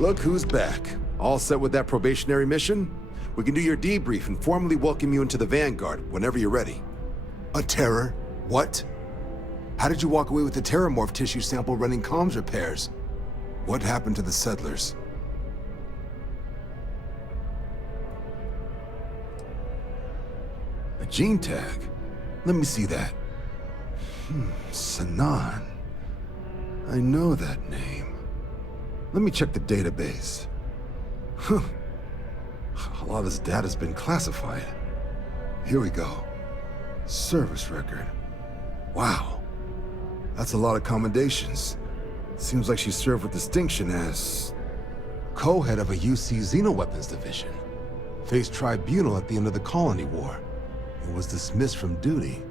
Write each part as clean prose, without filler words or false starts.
Look who's back. All set with that probationary mission? We can do your debrief and formally welcome you into the Vanguard whenever you're ready. A terror? What? How did you walk away with the terramorph tissue sample running comms repairs? What happened to the settlers? A gene tag? Let me see that. Sanan. I know that name. Let me check the database. Huh. A lot of this data's been classified. Here we go. Service record. Wow. That's a lot of commendations. Seems like she served with distinction as co-head of a UC Xenoweapons division. Faced tribunal at the end of the Colony War. And was dismissed from duty.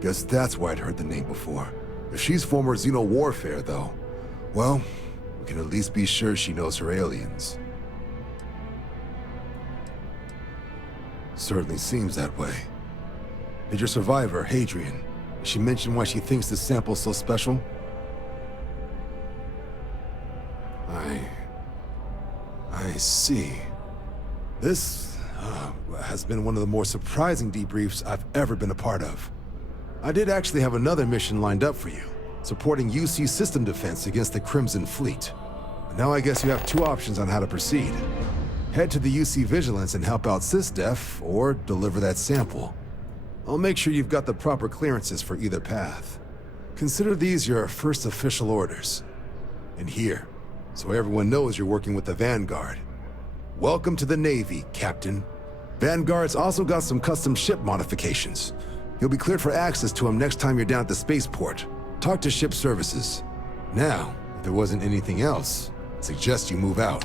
Guess that's why I'd heard the name before. If she's former Xeno warfare, though, well, we can at least be sure she knows her aliens. Certainly seems that way. Did your survivor, Hadrian, did she mention why she thinks this sample's so special? I see. This has been one of the more surprising debriefs I've ever been a part of. I did actually have another mission lined up for you, supporting UC system defense against the Crimson Fleet. But now I guess you have two options on how to proceed. Head to the UC Vigilance and help out SysDef, or deliver that sample. I'll make sure you've got the proper clearances for either path. Consider these your first official orders. And here, so everyone knows you're working with the Vanguard. Welcome to the Navy, Captain. Vanguard's also got some custom ship modifications. You'll be cleared for access to them next time you're down at the spaceport. Talk to ship services. Now, if there wasn't anything else, I'd suggest you move out.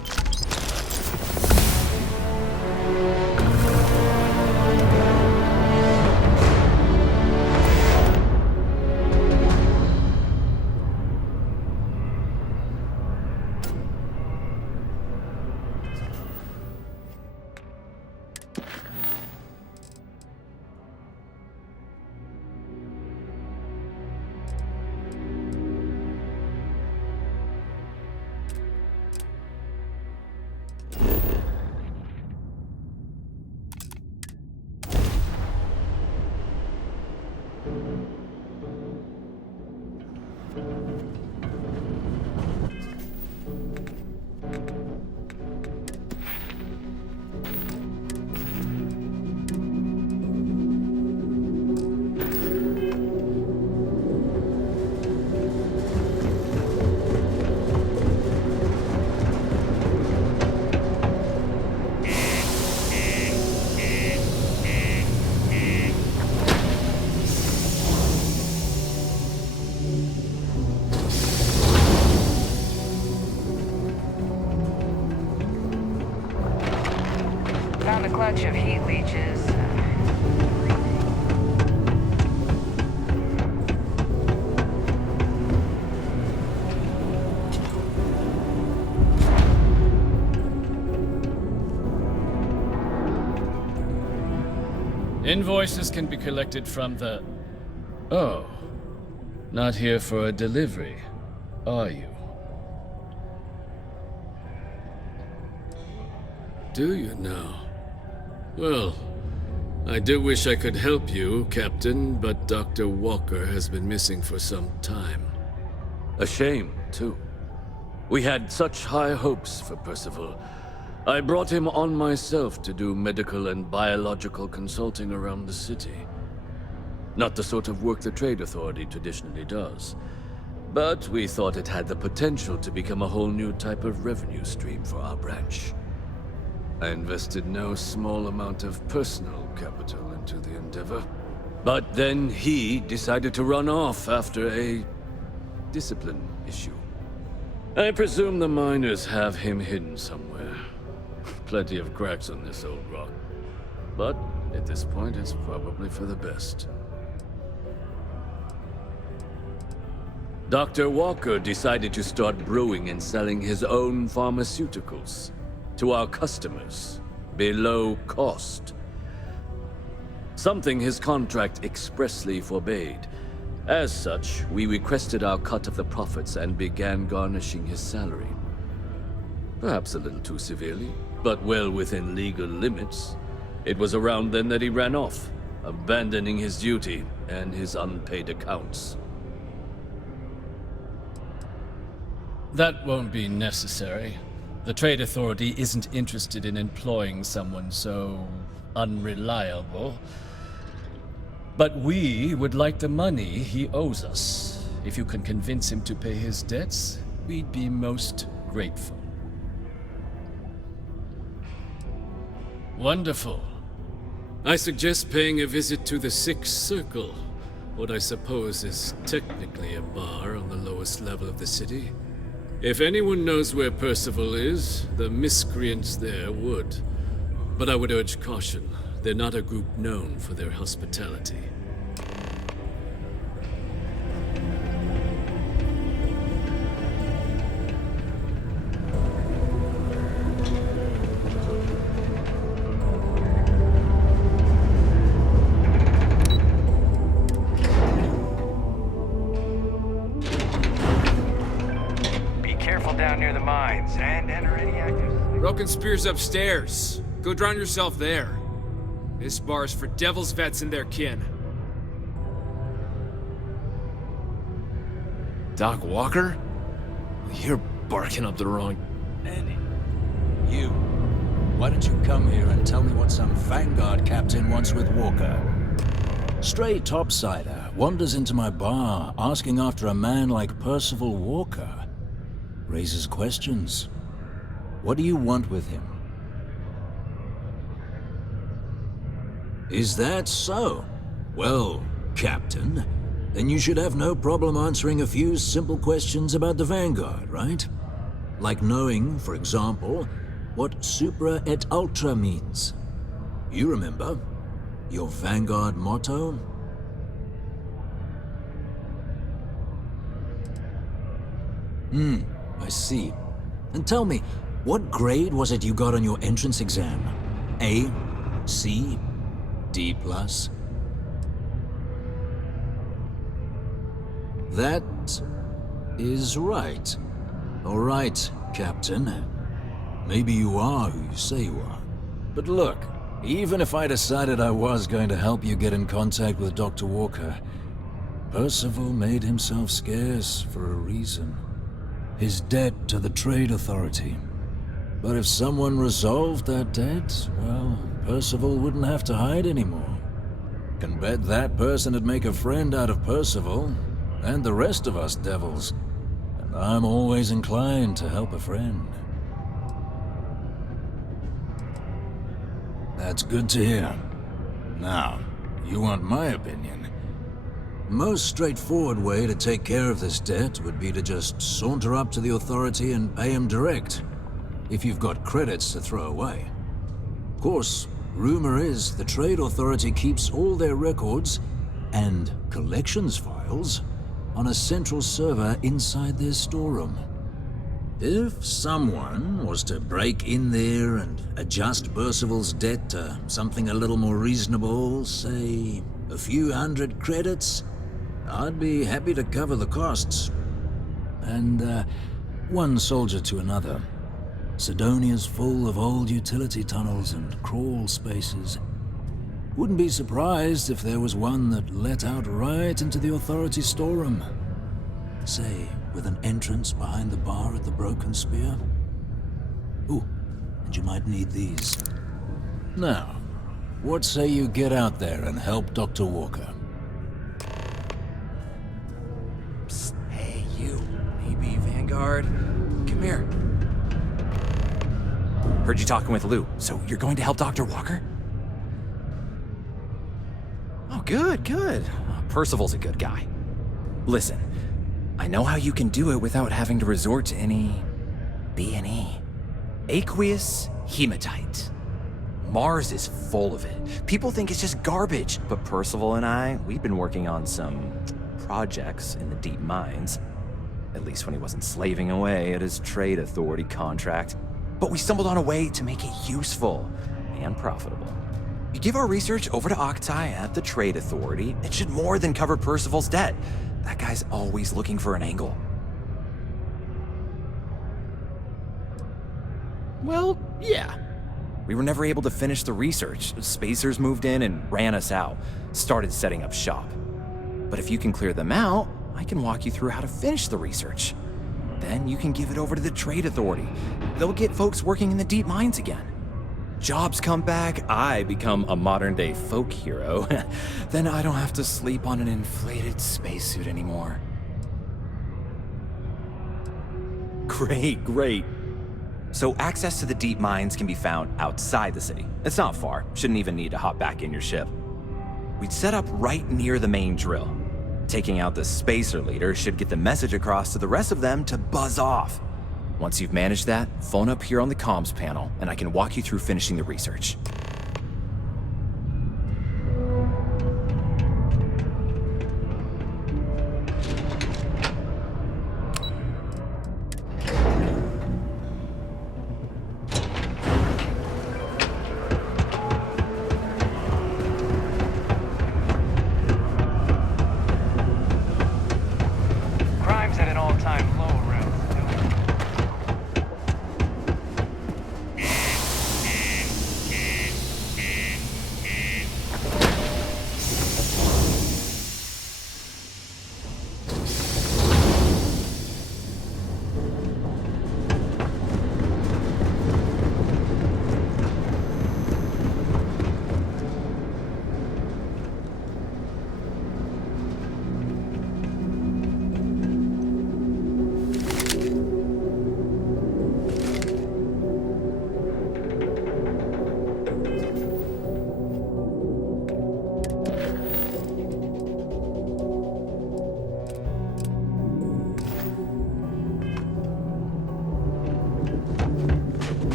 Found a clutch of heat leeches. Invoices can be collected from the... Oh. Not here for a delivery, are you? Do you now? Well, I do wish I could help you, Captain, but Dr. Walker has been missing for some time. A shame, too. We had such high hopes for Percival. I brought him on myself to do medical and biological consulting around the city. Not the sort of work the Trade Authority traditionally does. But we thought it had the potential to become a whole new type of revenue stream for our branch. I invested no small amount of personal capital into the endeavor. But then he decided to run off after a discipline issue. I presume the miners have him hidden somewhere. Plenty of cracks on this old rock. But at this point, it's probably for the best. Dr. Walker decided to start brewing and selling his own pharmaceuticals to our customers, below cost. Something his contract expressly forbade. As such, we requested our cut of the profits and began garnishing his salary. Perhaps a little too severely, but well within legal limits. It was around then that he ran off, abandoning his duty and his unpaid accounts. That won't be necessary. The Trade Authority isn't interested in employing someone so unreliable. But we would like the money he owes us. If you can convince him to pay his debts, we'd be most grateful. Wonderful. I suggest paying a visit to the Sixth Circle, what I suppose is technically a bar on the lowest level of the city. If anyone knows where Percival is, the miscreants there would. But I would urge caution. They're not a group known for their hospitality. Down near the mines and enter any active. Broken Spear's upstairs. Go drown yourself there. This bar's for devil's vets and their kin. Doc Walker? You're barking up the wrong... Annie, you. Why don't you come here and tell me what some Vanguard captain wants with Walker? Stray topsider wanders into my bar asking after a man like Percival Walker. Raises questions. What do you want with him? Is that so? Well, Captain, then you should have no problem answering a few simple questions about the Vanguard, right? Like knowing, for example, what Supra et Ultra means. You remember? Your Vanguard motto? I see. And tell me, what grade was it you got on your entrance exam? A? C? D+? That is right. All right, Captain. Maybe you are who you say you are. But look, even if I decided I was going to help you get in contact with Dr. Walker, Percival made himself scarce for a reason. His debt to the Trade Authority. But if someone resolved that debt, well, Percival wouldn't have to hide anymore. Can bet that person would make a friend out of Percival, and the rest of us devils. And I'm always inclined to help a friend. That's good to hear. Now, you want my opinion? Most straightforward way to take care of this debt would be to just saunter up to the Authority and pay him direct, if you've got credits to throw away. Of course, rumor is the Trade Authority keeps all their records and collections files on a central server inside their storeroom. If someone was to break in there and adjust Percival's debt to something a little more reasonable, say a few hundred credits, I'd be happy to cover the costs. And, one soldier to another. Sidonia's full of old utility tunnels and crawl spaces. Wouldn't be surprised if there was one that let out right into the Authority storeroom. Say, with an entrance behind the bar at the Broken Spear. Ooh, and you might need these. Now, what say you get out there and help Dr. Walker? Psst, hey, you. Maybe Vanguard? Come here. Heard you talking with Lou, so you're going to help Dr. Walker? Oh, good, good. Percival's a good guy. Listen, I know how you can do it without having to resort to any B&E. Aqueous hematite. Mars is full of it. People think it's just garbage. But Percival and I, we've been working on some projects in the deep mines. At least when he wasn't slaving away at his Trade Authority contract. But we stumbled on a way to make it useful and profitable. You give our research over to Octai at the Trade Authority, it should more than cover Percival's debt. That guy's always looking for an angle. Well, yeah. We were never able to finish the research. Spacers moved in and ran us out, started setting up shop. But if you can clear them out, I can walk you through how to finish the research. Then you can give it over to the Trade Authority. They'll get folks working in the deep mines again. Jobs come back, I become a modern-day folk hero. Then I don't have to sleep on an inflated spacesuit anymore. Great. So access to the deep mines can be found outside the city. It's not far, shouldn't even need to hop back in your ship. We'd set up right near the main drill. Taking out the spacer leader should get the message across to the rest of them to buzz off. Once you've managed that, phone up here on the comms panel, and I can walk you through finishing the research. Crime's at an all-time low around the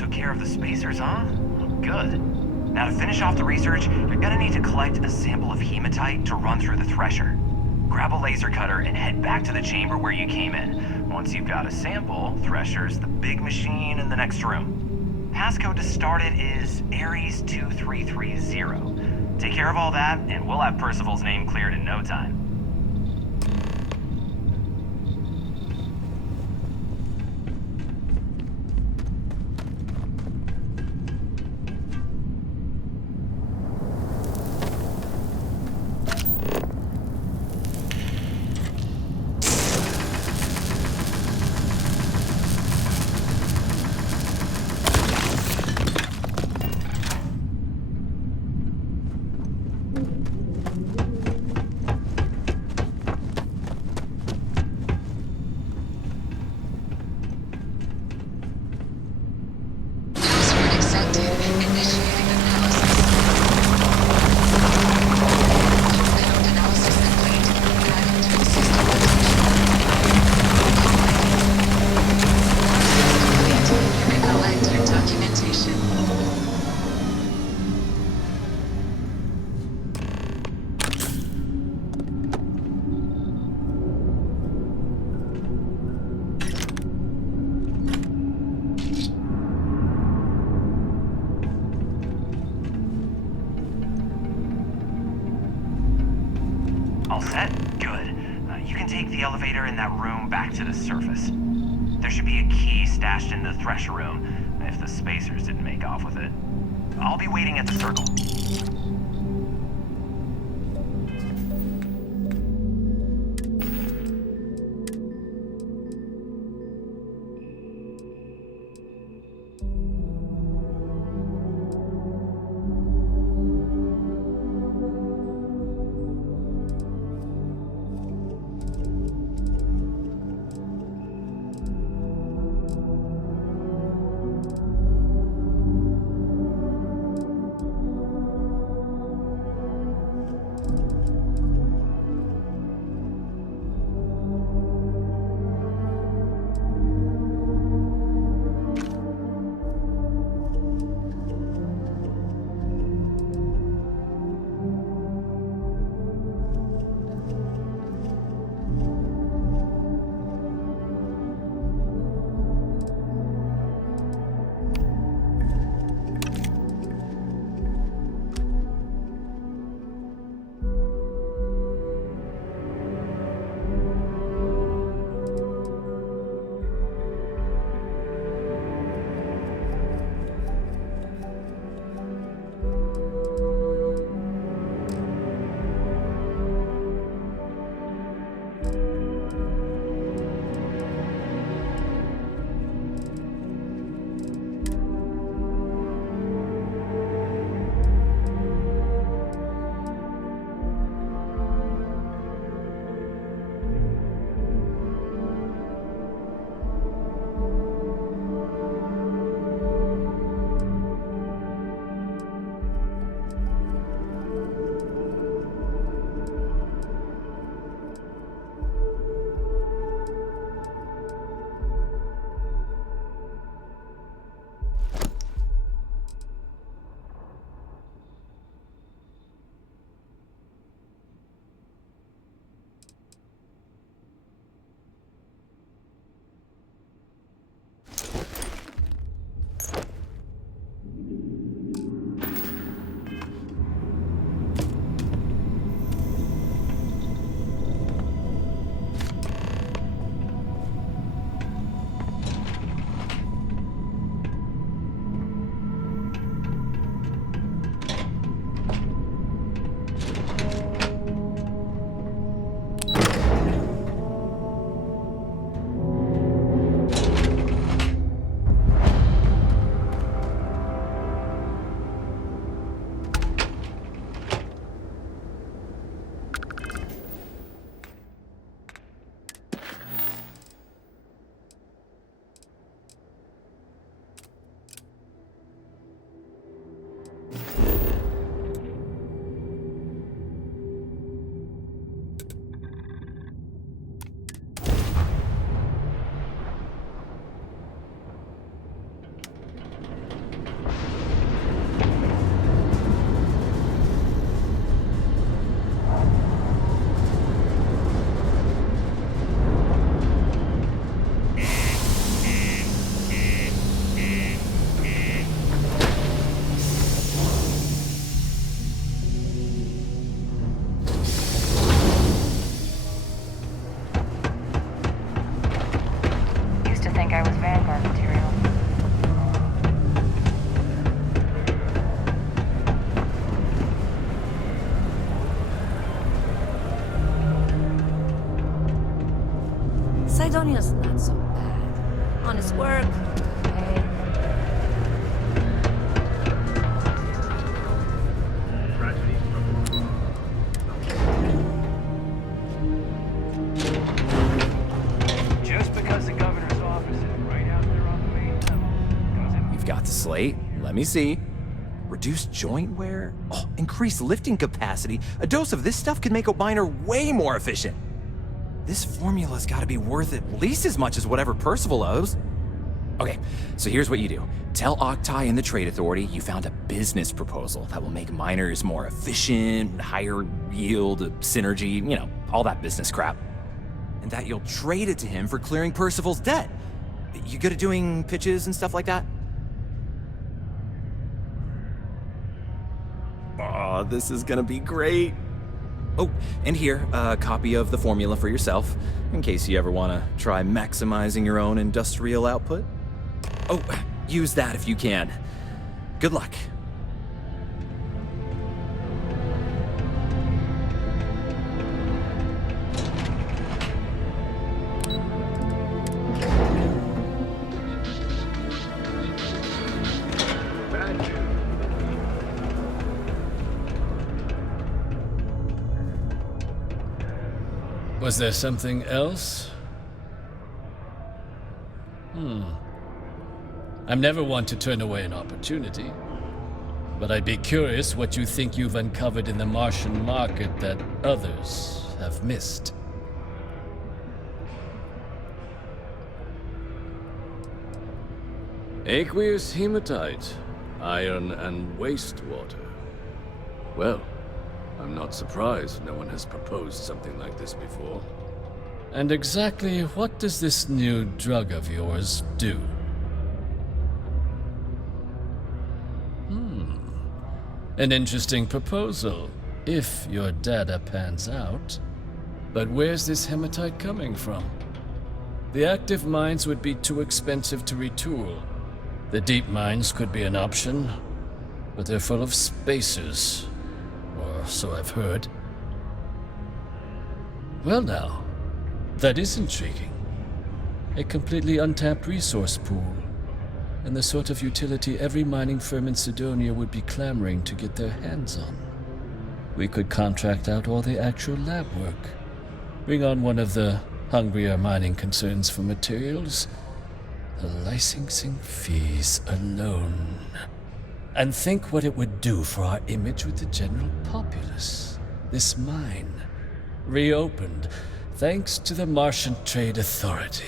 took care of the spacers, huh? Good. Now to finish off the research, you're gonna need to collect a sample of hematite to run through the thresher. Grab a laser cutter and head back to the chamber where you came in. Once you've got a sample, Thresher's the big machine in the next room. Passcode to start it is Ares 2330. Take care of all that, and we'll have Percival's name cleared in no time. All set? Good. You can take the elevator in that room back to the surface. There should be a key stashed in the Thresher room, if the spacers didn't make off with it. I'll be waiting at the circle. Vanguard material. Sidonia's not so bad. Honest work. Hey. Just because the governor's office is right out there on the main level. You've got the slate. Let me see. Reduced joint wear? Oh, increased lifting capacity. A dose of this stuff could make a miner way more efficient. This formula's gotta be worth at least as much as whatever Percival owes. Okay, so here's what you do. Tell Octai and the Trade Authority you found a business proposal that will make miners more efficient, higher yield, synergy, you know, all that business crap. And that you'll trade it to him for clearing Percival's debt. You good at doing pitches and stuff like that? Oh, this is gonna be great. Oh, and here, a copy of the formula for yourself, in case you ever want to try maximizing your own industrial output. Oh, use that if you can. Good luck. Was there something else? I'm never one to turn away an opportunity, but I'd be curious what you think you've uncovered in the Martian market that others have missed. Aqueous hematite, iron and wastewater. Well, I'm not surprised no one has proposed something like this before. And exactly what does this new drug of yours do? An interesting proposal, if your data pans out. But where's this hematite coming from? The active mines would be too expensive to retool. The deep mines could be an option, but they're full of spacers. Or so I've heard. Well now, that is intriguing. A completely untapped resource pool, and the sort of utility every mining firm in Sidonia would be clamoring to get their hands on. We could contract out all the actual lab work, bring on one of the hungrier mining concerns for materials, the licensing fees alone. And think what it would do for our image with the general populace. This mine, reopened thanks to the Martian Trade Authority.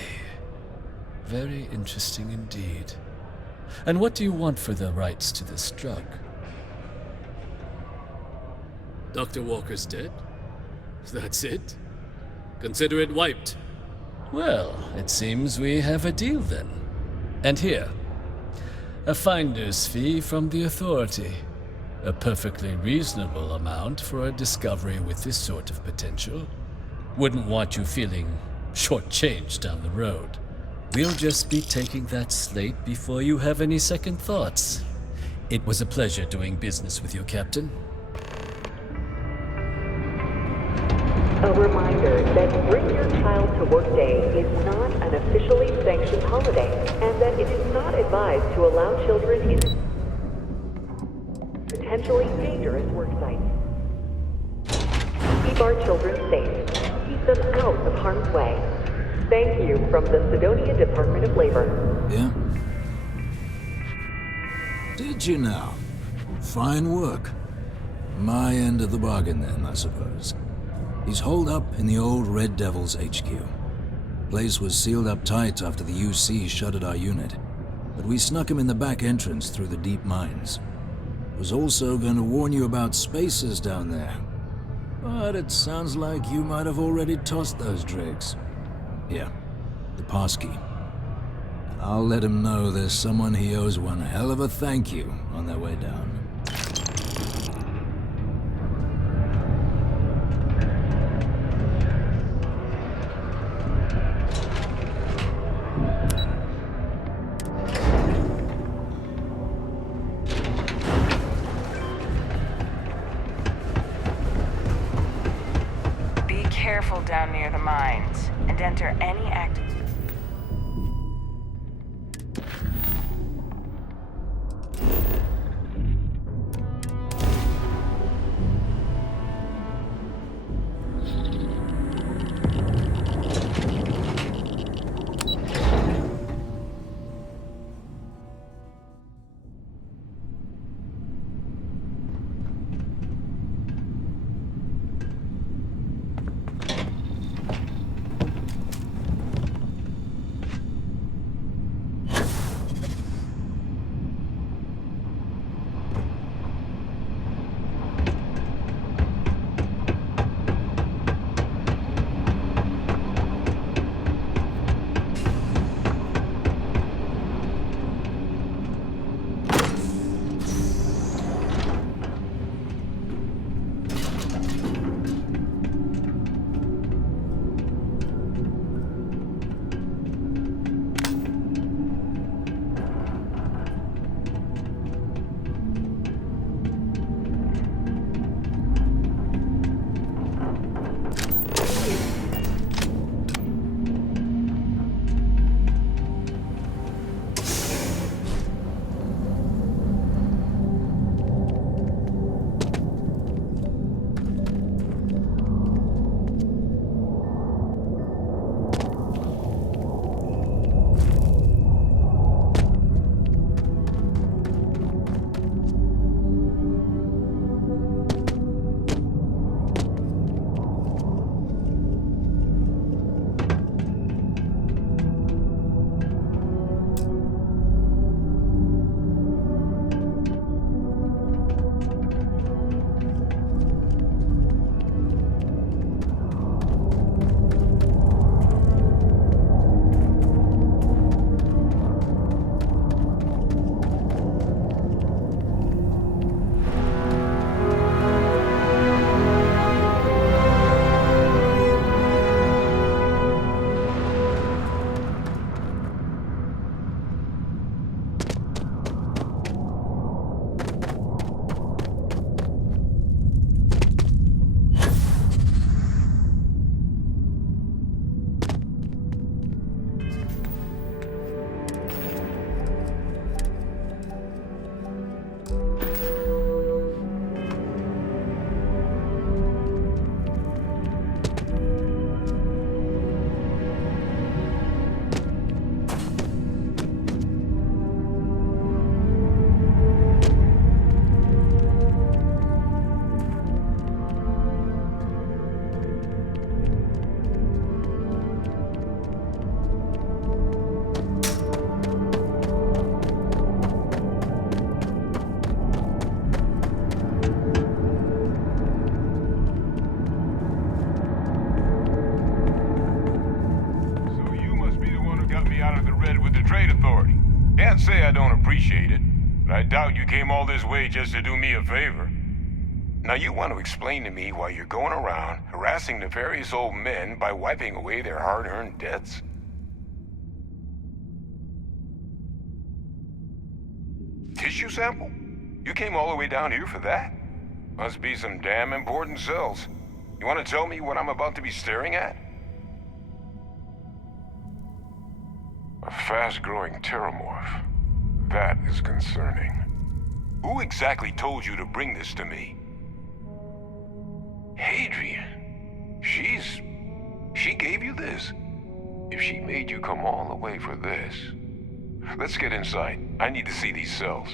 Very interesting indeed. And what do you want for the rights to this drug? Dr. Walker's dead? That's it? Consider it wiped. Well, it seems we have a deal then. And here, a finder's fee from the Authority. A perfectly reasonable amount for a discovery with this sort of potential. Wouldn't want you feeling shortchanged down the road. We'll just be taking that slate before you have any second thoughts. It was a pleasure doing business with you, Captain. A reminder that Bring Your Child to Work Day is not an officially sanctioned holiday, and that it is not advised to allow children in potentially dangerous work sites. Keep our children safe. Keep them out of harm's way. Thank you from the Sidonia Department of Labor. Yeah? Did you now? Fine work. My end of the bargain then, I suppose. He's holed up in the old Red Devil's HQ. Place was sealed up tight after the UC shuttered our unit, but we snuck him in the back entrance through the deep mines. Was also going to warn you about spacers down there, but it sounds like you might have already tossed those drakes. Yeah, the passkey. I'll let him know there's someone he owes one hell of a thank you on their way down. careful down near the mines, and enter any act. Can't say I don't appreciate it, but I doubt you came all this way just to do me a favor. Now you want to explain to me why you're going around harassing nefarious old men by wiping away their hard-earned debts? Tissue sample? You came all the way down here for that? Must be some damn important cells. You want to tell me what I'm about to be staring at? A fast-growing terramorph. That is concerning. Who exactly told you to bring this to me? Hadrian. She gave you this? If she made you come all the way for this... Let's get inside. I need to see these cells.